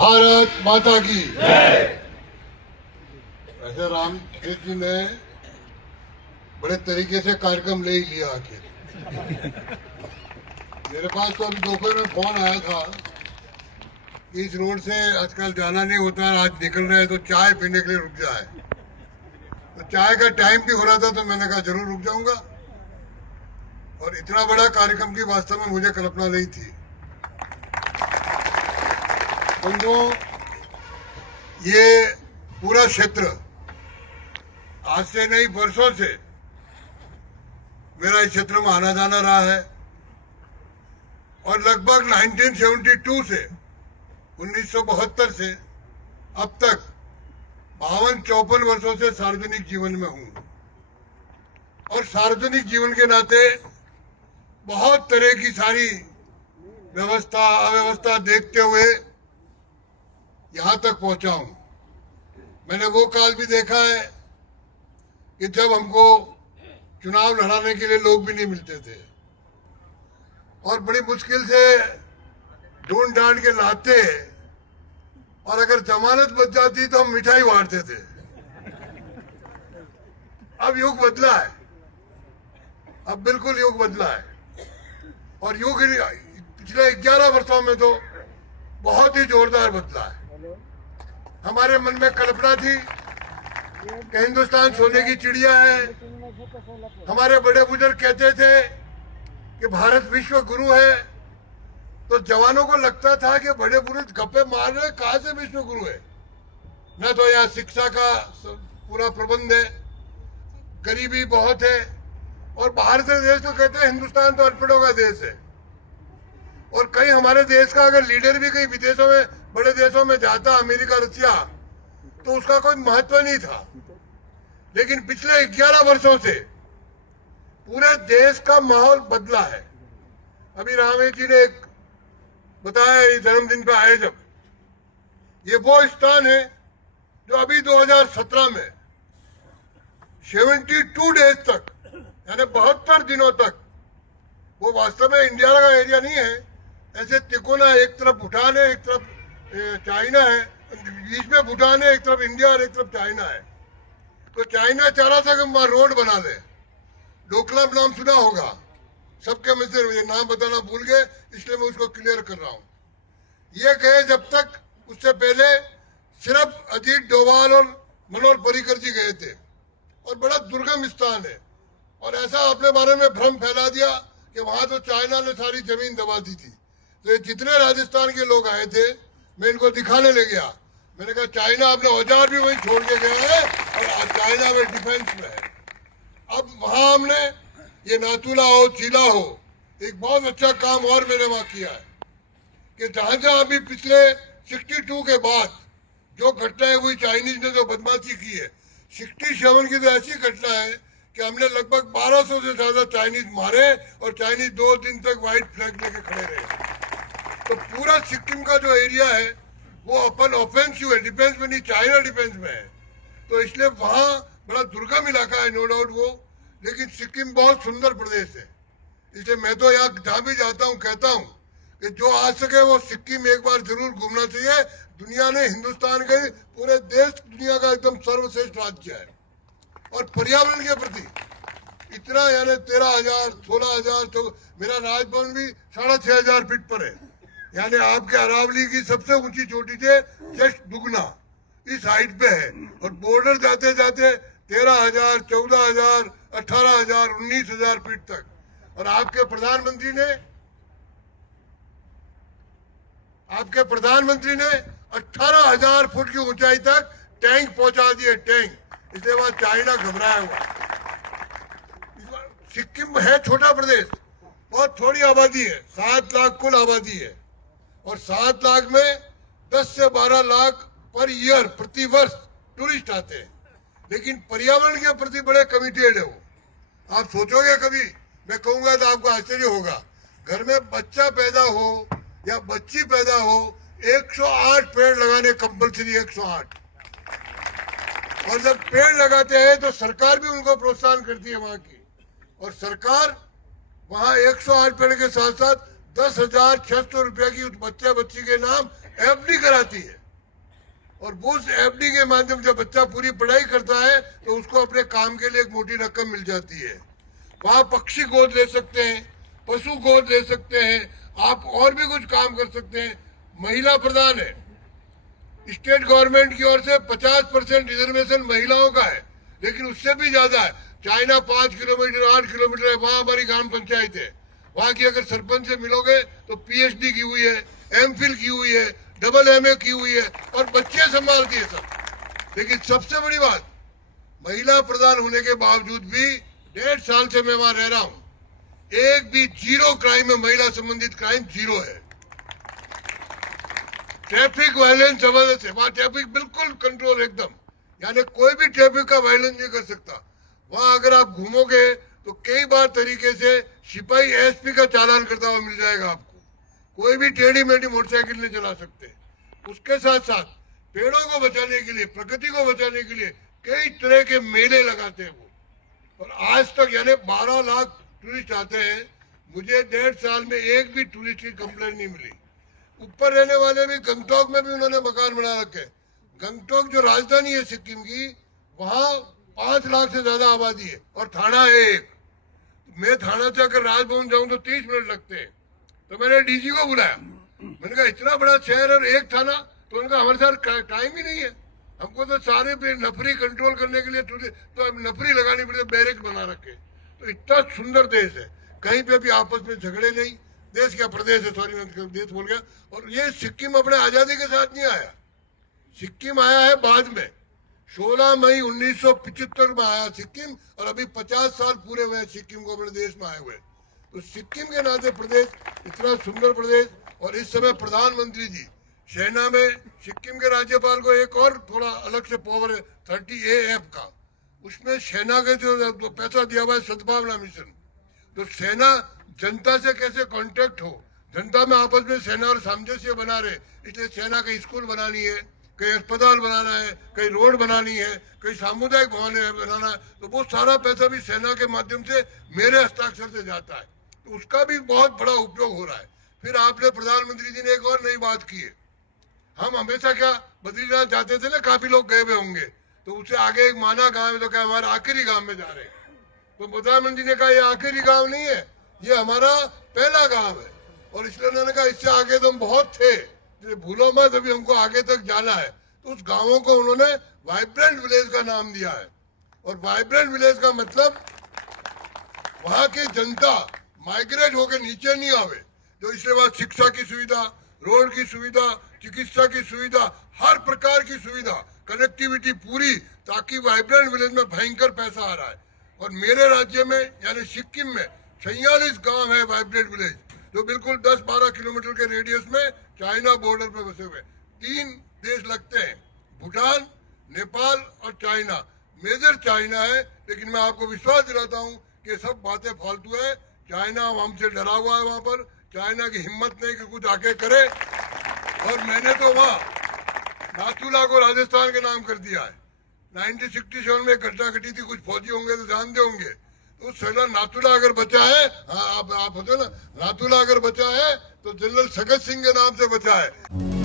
भारत माता की ऐसे राम खेत जी ने बड़े तरीके से कार्यक्रम ले ही लिया आखिर। मेरे पास तो अभी दोपहर में फोन आया था कि इस रोड से आजकल जाना नहीं होता है, आज निकल रहे हैं तो चाय पीने के लिए रुक जाए। तो चाय का टाइम भी हो रहा था तो मैंने कहा जरूर रुक जाऊंगा। और इतना बड़ा कार्यक्रम की वास्तव में मुझे कल्पना नहीं थी। तो ये पूरा क्षेत्र आज से नहीं वर्षों से मेरा इस क्षेत्र में आना जाना रहा है और लगभग 1972 से 1972 से अब तक 52-54 वर्षों से सार्वजनिक जीवन में हूं और सार्वजनिक जीवन के नाते बहुत तरह की सारी व्यवस्था अव्यवस्था देखते हुए यहां तक पहुंचा हूं। मैंने वो काल भी देखा है कि जब हमको चुनाव लड़ाने के लिए लोग भी नहीं मिलते थे और बड़ी मुश्किल से ढूंढ ढांड के लाते और अगर जमानत बच जाती तो हम मिठाई बांटते थे। अब युग बदला है, अब बिल्कुल युग बदला है और युग पिछले 11 वर्षों में तो बहुत ही जोरदार बदला है। हमारे मन में कल्पना थी कि हिंदुस्तान सोने की चिड़िया है। हमारे बड़े बुजुर्ग कहते थे कि भारत विश्व गुरु है, तो जवानों को लगता था कि बड़े बुजुर्ग गप्पे मार रहे, कहां से विश्व गुरु है। न तो यहाँ शिक्षा का पूरा प्रबंध है, गरीबी बहुत है और बाहर से देश तो कहते हैं हिंदुस्तान तो अनपढ़ों का देश है। और कहीं हमारे देश का अगर लीडर भी कहीं विदेशों में बड़े देशों में जाता, अमेरिका रशिया, तो उसका कोई महत्व नहीं था। लेकिन पिछले 11 वर्षों से पूरे देश का माहौल बदला है। अभी रामेश जी ने एक बताया इस जन्मदिन पे आए जब, ये वो स्थान है जो अभी 2017 में 72 डेज तक यानी 72 दिनों तक, वो वास्तव में इंडिया का एरिया नहीं है, ऐसे तिकोना, एक तरफ भूटान है, एक तरफ चाइना है, बीच में भूटान है, एक तरफ इंडिया और एक तरफ चाइना है। तो चाइना चाह रहा था कि वहां रोड बना ले। डोकलाम नाम सुना होगा सबके में से, ये नाम बताना भूल गए इसलिए मैं उसको क्लियर कर रहा हूं। ये गए जब तक, उससे पहले सिर्फ अजीत डोभाल और मनोहर पर्रिकर जी गए थे और बड़ा दुर्गम स्थान है। और ऐसा अपने बारे में भ्रम फैला दिया कि वहां तो चाइना ने सारी जमीन दबा दी थी। तो ये जितने राजस्थान के लोग आए थे मैं इनको दिखाने ले गया। मैंने कहा चाइना अपने औजार भी वहीं छोड़ के गए हैं और चाइना में डिफेंस में है। अब वहां हमने ये नाथुला हो, चीला हो, एक बहुत अच्छा काम और मैंने वहां किया है कि जहां जहां अभी पिछले 62 के बाद जो घटनाएं हुई, चाइनीज ने जो बदमाशी की है, 67 की तो ऐसी घटना है कि हमने लगभग 1200 से ज्यादा चाइनीज मारे और चाइनीज 2 दिन तक व्हाइट फ्लैग लेके खड़े रहे। तो पूरा सिक्किम का जो एरिया है वो अपन ऑफेंसिव है, डिफेंस में नहीं, चाइना डिफेंस में है। तो इसलिए वहां बड़ा दुर्गम इलाका है, नो डाउट वो, लेकिन सिक्किम बहुत सुंदर प्रदेश है। इसलिए मैं तो यहाँ जहां भी जाता हूँ कहता हूँ कि जो आ सके वो सिक्किम एक बार जरूर घूमना चाहिए। दुनिया ने हिंदुस्तान के पूरे देश दुनिया का एकदम सर्वश्रेष्ठ राज्य है। और पर्यावरण के प्रति इतना, यानी 13,000, 16,000, मेरा राजभवन भी 6,500 फीट पर है, यानी आपके अरावली की सबसे ऊंची चोटी से जस्ट दुगना इस हाइट पे है। और बॉर्डर जाते जाते 13,000, 14,000, 18,000, 19,000 फीट तक। और आपके प्रधानमंत्री ने 18,000 फुट की ऊंचाई तक टैंक पहुंचा दिए, टैंक। इसलिए वहां चाइना घबराया हुआ। सिक्किम है छोटा प्रदेश, बहुत थोड़ी आबादी है, 7 लाख कुल आबादी है और 7 लाख में 10 से 12 लाख पर ईयर, प्रति वर्ष टूरिस्ट आते हैं। लेकिन पर्यावरण के प्रति बड़े कमिटेड है वो। आप सोचोगे कभी, मैं कहूंगा तो आपको आश्चर्य होगा, घर में बच्चा पैदा हो या बच्ची पैदा हो, 108 पेड़ लगाने कंपलसरी, 108। और जब पेड़ लगाते हैं तो सरकार भी उनको प्रोत्साहन करती है वहां की। और सरकार वहां 108 पेड़ के साथ साथ 10,600 रुपया की उस बच्चे बच्ची के नाम एफडी कराती है, और उस एफडी के माध्यम से बच्चा पूरी पढ़ाई करता है तो उसको अपने काम के लिए एक मोटी रकम मिल जाती है। वहां पक्षी गोद ले सकते हैं, पशु गोद ले सकते हैं, आप और भी कुछ काम कर सकते हैं। महिला प्रधान है, स्टेट गवर्नमेंट की ओर से 50% रिजर्वेशन महिलाओं का है, लेकिन उससे भी ज्यादा है। चाइना 5 किलोमीटर 8 किलोमीटर है, वहां हमारी ग्राम पंचायत है। वहां की अगर सरपंच से मिलोगे तो पीएचडी की हुई है, एमफिल की हुई है, डबल एमए की हुई है, और बच्चे संभालती है सब। लेकिन सबसे बड़ी बात, महिला प्रधान होने के बावजूद भी 1.5 साल से मैं वहां रह रहा हूं, एक भी जीरो क्राइम है, महिला संबंधित क्राइम जीरो है। ट्रैफिक वायलेंस जबरदस्त है, वहां ट्रैफिक बिल्कुल कंट्रोल एकदम, यानी कोई भी ट्रैफिक का वायलेंस नहीं कर सकता। वहां अगर आप घूमोगे तो कई बार तरीके से सिपाही एसपी का चालान करता हुआ मिल जाएगा आपको। कोई भी टेढ़ी मेढ़ी मोटरसाइकिल नहीं चला सकते। उसके साथ साथ पेड़ों को बचाने के लिए, प्रकृति को बचाने के लिए कई तरह के मेले लगाते हैं वो, और आज तक यानी 12 लाख टूरिस्ट आते हैं। मुझे 1.5 साल में एक भी टूरिस्ट की कंप्लेंट नहीं मिली। ऊपर रहने वाले भी, गंगटोक में भी उन्होंने मकान बना रखे। गंगटोक जो राजधानी है सिक्किम की, वहां 5 लाख से ज्यादा आबादी है, और थाना है एक। मैं थाना से अगर राजभवन जाऊं तो 30 मिनट लगते हैं। तो मैंने डीजी को बुलाया, मैंने कहा इतना बड़ा शहर और एक थाना, तो उनका हमारे साथ टाइम ही नहीं है। हमको तो सारे पे नफरी कंट्रोल करने के लिए तो अब नफरी लगानी पड़ती है, बैरक बना रखे। तो इतना सुंदर देश है, कहीं पे भी आपस में झगड़े नहीं। देश क्या, प्रदेश है, सॉरी मैं देश बोल गया। और ये सिक्किम अपने आजादी के साथ नहीं आया, सिक्किम आया है बाद में। 16 मई 1975 में आया सिक्किम, और अभी 50 साल पूरे हुए सिक्किम को अपने देश में आए हुए। तो सिक्किम के नाते प्रदेश इतना सुंदर प्रदेश। और इस समय प्रधानमंत्री जी सेना में, सिक्किम के राज्यपाल को एक और थोड़ा अलग से पावर है 30AF का, उसमें सेना के जो पैसा दिया हुआ है सद्भावना मिशन। तो सेना जनता से कैसे कांटेक्ट हो, जनता में आपस में सेना और सामंजस्य बना रहे, इसलिए सेना कहीं स्कूल बनानी है, कहीं अस्पताल बनाना है, कहीं रोड बनानी है, कहीं सामुदायिक भवन बनाना है, तो वो सारा पैसा भी सेना के माध्यम से मेरे हस्ताक्षर से जाता है। तो उसका भी बहुत बड़ा उपयोग हो रहा है। फिर आपने, प्रधानमंत्री जी ने एक और नई बात की है। हम हमेशा क्या बद्रीनाथ जाते थे ना, काफी लोग गए हुए होंगे, तो उससे आगे एक माना गांव है, तो क्या हमारे आखिरी गांव में जा रहे हैं। तो प्रधानमंत्री ने कहा ये आखिरी गांव नहीं है, ये हमारा पहला गांव है। और इसलिए उन्होंने कहा इससे आगे तो हम बहुत थे, भूलो मत, अभी हमको आगे तक जाना है। तो उस गांवों को उन्होंने वाइब्रेंट विलेज का नाम दिया है। और वाइब्रेंट विलेज का मतलब वहां की जनता माइग्रेट होकर नीचे नहीं आवे। तो इसके बाद शिक्षा की सुविधा, रोड की सुविधा, चिकित्सा की सुविधा, हर प्रकार की सुविधा, कनेक्टिविटी पूरी, ताकि वाइब्रेंट विलेज में भयंकर पैसा आ रहा है। और मेरे राज्य में यानी सिक्किम में 46 गांव है वाइब्रेंट विलेज, जो बिल्कुल 10-12 किलोमीटर के रेडियस में चाइना बॉर्डर पे बसे हुए। 3 देश लगते हैं, भूटान, नेपाल और चाइना। मेजर चाइना है, लेकिन मैं आपको विश्वास दिलाता हूं कि सब बातें फालतू है। चाइना हमसे डरा हुआ है, वहां पर चाइना की हिम्मत नहीं कि कुछ आके करे। और मैंने तो वहां नाथुला को राजस्थान के नाम कर दिया है। 1967 में घटना घटी थी, कुछ फौजी होंगे तो जानते होंगे। तो सेना नाथुला अगर बचा है, हाँ आप होते ना, नाथुला अगर बचा है तो जनरल सगत सिंह के नाम से बचा है।